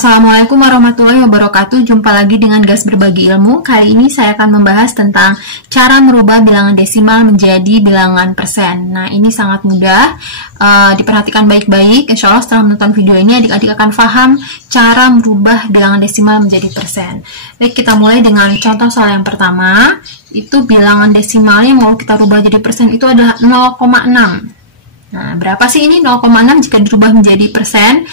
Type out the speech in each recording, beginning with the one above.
Assalamualaikum warahmatullahi wabarakatuh. Jumpa lagi dengan Gas Berbagi Ilmu. Kali ini saya akan membahas tentang cara merubah bilangan desimal menjadi bilangan persen. Nah, ini sangat mudah. Diperhatikan baik-baik. Insya Allah setelah menonton video ini adik-adik akan paham cara merubah bilangan desimal menjadi persen. Baik, kita mulai dengan contoh soal yang pertama. Itu bilangan desimalnya mau kita rubah jadi persen itu adalah 0,6. Nah, berapa sih ini 0,6 jika dirubah menjadi persen?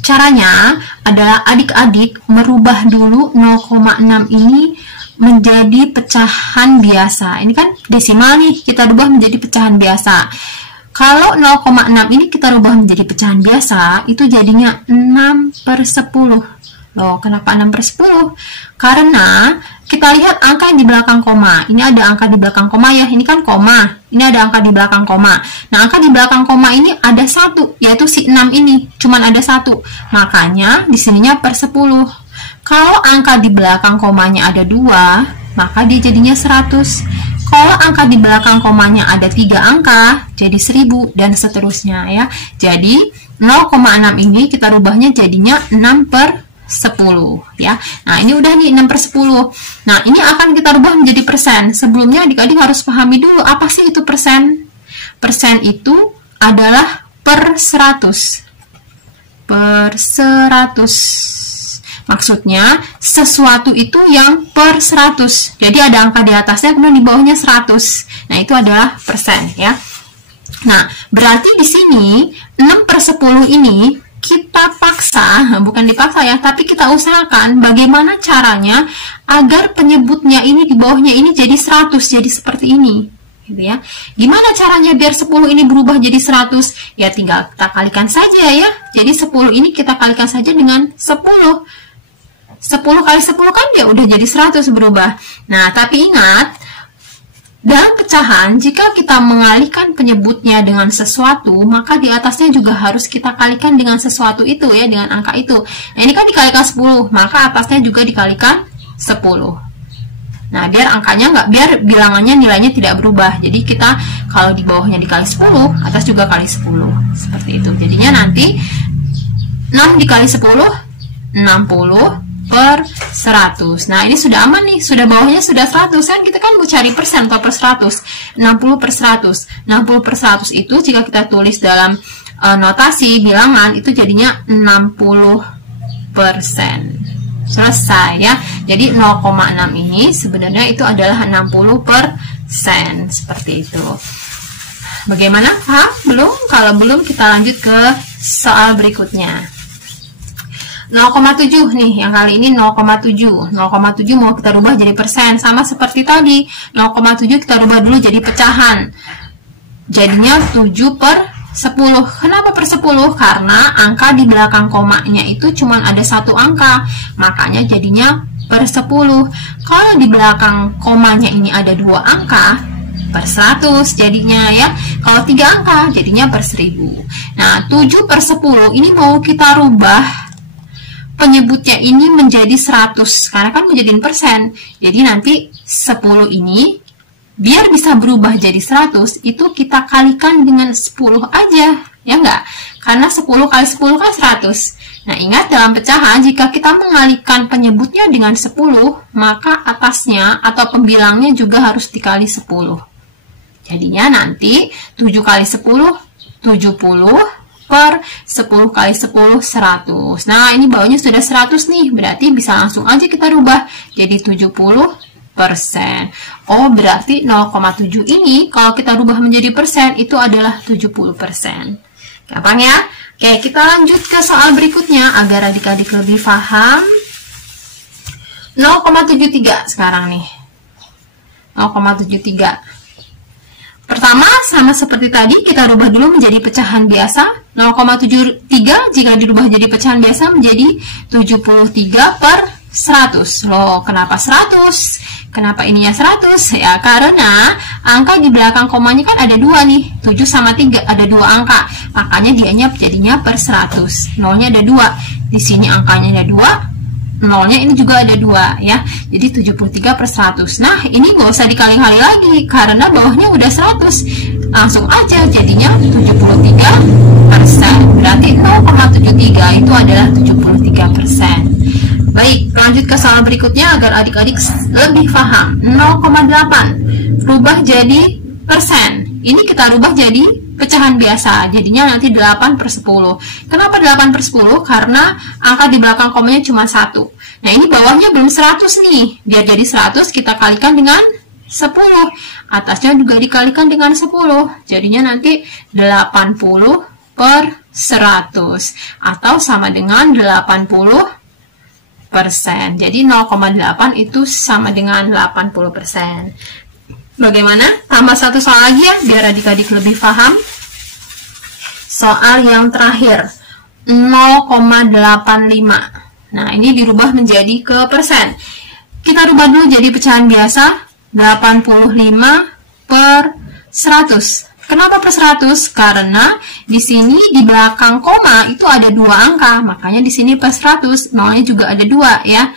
Caranya adalah adik-adik merubah dulu 0,6 ini menjadi pecahan biasa. Ini kan desimal nih, kita rubah menjadi pecahan biasa. Kalau 0,6 ini kita rubah menjadi pecahan biasa, itu jadinya 6/10. Loh, kenapa 6/10? Karena kita lihat angka yang di belakang koma. Ini ada angka di belakang koma ya, ini kan koma. Ini ada angka di belakang koma. Nah, angka di belakang koma ini ada 1, yaitu si 6 ini. Cuman ada 1. Makanya di sininya per 10. Kalau angka di belakang komanya ada 2, maka dia jadinya 100. Kalau angka di belakang komanya ada 3 angka, jadi 1000 dan seterusnya ya. Jadi 0,6 ini kita rubahnya jadinya 6/10 ya. Nah, ini udah nih 6/10. Nah, ini akan kita rubah menjadi persen. Sebelumnya adik-adik harus pahami dulu apa sih itu persen. Persen itu adalah per 100. Per 100. Maksudnya sesuatu itu yang per 100. Jadi ada angka di atasnya kemudian di bawahnya 100. Nah, itu adalah persen ya. Nah, berarti di sini 6/10 ini kita paksa, bukan dipaksa ya, tapi kita usahakan bagaimana caranya agar penyebutnya ini di bawahnya ini jadi 100, jadi seperti ini, gitu ya. Gimana caranya biar 10 ini berubah jadi 100? Ya tinggal kita kalikan saja ya. Jadi 10 ini kita kalikan saja dengan 10. 10 kali 10 kan dia udah jadi 100 berubah. Nah, tapi ingat, dalam pecahan, jika kita mengalihkan penyebutnya dengan sesuatu, maka di atasnya juga harus kita kalikan dengan sesuatu itu ya, dengan angka itu. Nah, ini kan dikalikan 10, maka atasnya juga dikalikan 10. Nah, biar angkanya biar bilangannya nilainya tidak berubah. Jadi kita kalau di bawahnya dikali 10, atas juga kali 10. Seperti itu. Jadinya nanti 6 dikali 10, 60/100. Nah, ini sudah aman nih, sudah bawahnya sudah 100 kan, kita kan mau cari persen atau per 100. 60/100. 60/100 itu jika kita tulis dalam notasi bilangan itu jadinya 60%. Selesai ya. Jadi 0,6 ini sebenarnya itu adalah 60%. Seperti itu. Bagaimana? Paham? Belum? Kalau belum kita lanjut ke soal berikutnya. 0,7 nih, yang kali ini 0,7. 0,7 mau kita rubah jadi persen. Sama seperti tadi, 0,7 kita rubah dulu jadi pecahan. Jadinya 7/10. Kenapa per 10? Karena angka di belakang komanya itu cuma ada 1 angka. Makanya jadinya per 10. Kalau di belakang komanya ini ada 2 angka, per 100 jadinya ya. Kalau 3 angka, jadinya per 1000. Nah, 7/10 ini mau kita rubah penyebutnya ini menjadi 100 karena kan menjadiin persen. Jadi nanti 10 ini biar bisa berubah jadi 100 itu kita kalikan dengan 10 aja ya enggak? Karena 10 kali 10 kan 100. Nah, ingat dalam pecahan jika kita mengalihkan penyebutnya dengan 10 maka atasnya atau pembilangnya juga harus dikali 10. Jadinya nanti 7 kali 10 70 per 10 kali 10 100. Nah, ini bawahnya sudah 100 nih, berarti bisa langsung aja kita rubah jadi 70%. Oh, berarti 0,7 ini kalau kita rubah menjadi persen itu adalah 70%. Gampang ya? Oke, kita lanjut ke soal berikutnya agar adik-adik lebih paham. 0,73 sekarang nih. 0,73. Pertama, sama seperti tadi, kita rubah dulu menjadi pecahan biasa. 0,73 jika dirubah jadi pecahan biasa menjadi 73/100. Loh, kenapa 100? Kenapa ininya 100? Ya, karena angka di belakang komanya kan ada 2 nih. 7 sama 3, ada 2 angka. Makanya dianya jadinya per 100. Nolnya ada 2. Di sini angkanya ada 2. Nolnya ini juga ada 2 ya. Jadi 73/100. Nah, ini nggak usah dikali-kali lagi karena bawahnya udah 100. Langsung aja jadinya 73 Berarti 0,73 itu adalah 73%. Baik, lanjut ke soal berikutnya agar adik-adik lebih paham. 0,8 rubah jadi persen. Ini kita rubah jadi pecahan biasa. Jadinya nanti 8 per 10. Kenapa 8 per 10? Karena angka di belakang komanya cuma 1. Nah, ini bawahnya belum 100 nih. Biar jadi 100 kita kalikan dengan 10. Atasnya juga dikalikan dengan 10. Jadinya nanti 80 per 100. Atau sama dengan 80%. Jadi 0,8 itu sama dengan 80%. Bagaimana? Tambah satu soal lagi ya, biar adik-adik lebih paham. Soal yang terakhir, 0,85. Nah, ini dirubah menjadi ke persen. Kita rubah dulu jadi pecahan biasa, 85 per 100. Kenapa per 100? Karena di sini di belakang koma itu ada 2 angka, makanya di sini per 100, nolnya juga ada 2 ya.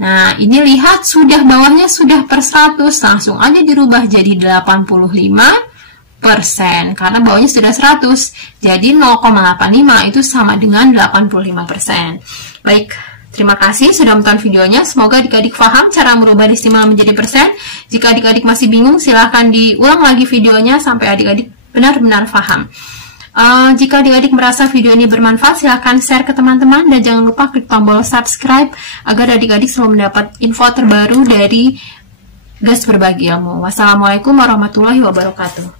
Nah, ini lihat sudah bawahnya sudah per 100, langsung aja dirubah jadi 85%, karena bawahnya sudah 100. Jadi 0,85 itu sama dengan 85%. Baik, terima kasih sudah menonton videonya. Semoga adik-adik paham cara merubah desimal menjadi persen. Jika adik-adik masih bingung, silahkan diulang lagi videonya sampai adik-adik benar-benar paham. Jika adik-adik merasa video ini bermanfaat, silahkan share ke teman-teman dan jangan lupa klik tombol subscribe agar adik-adik selalu mendapat info terbaru dari Gas Berbagi Ilmu. Wassalamualaikum warahmatullahi wabarakatuh.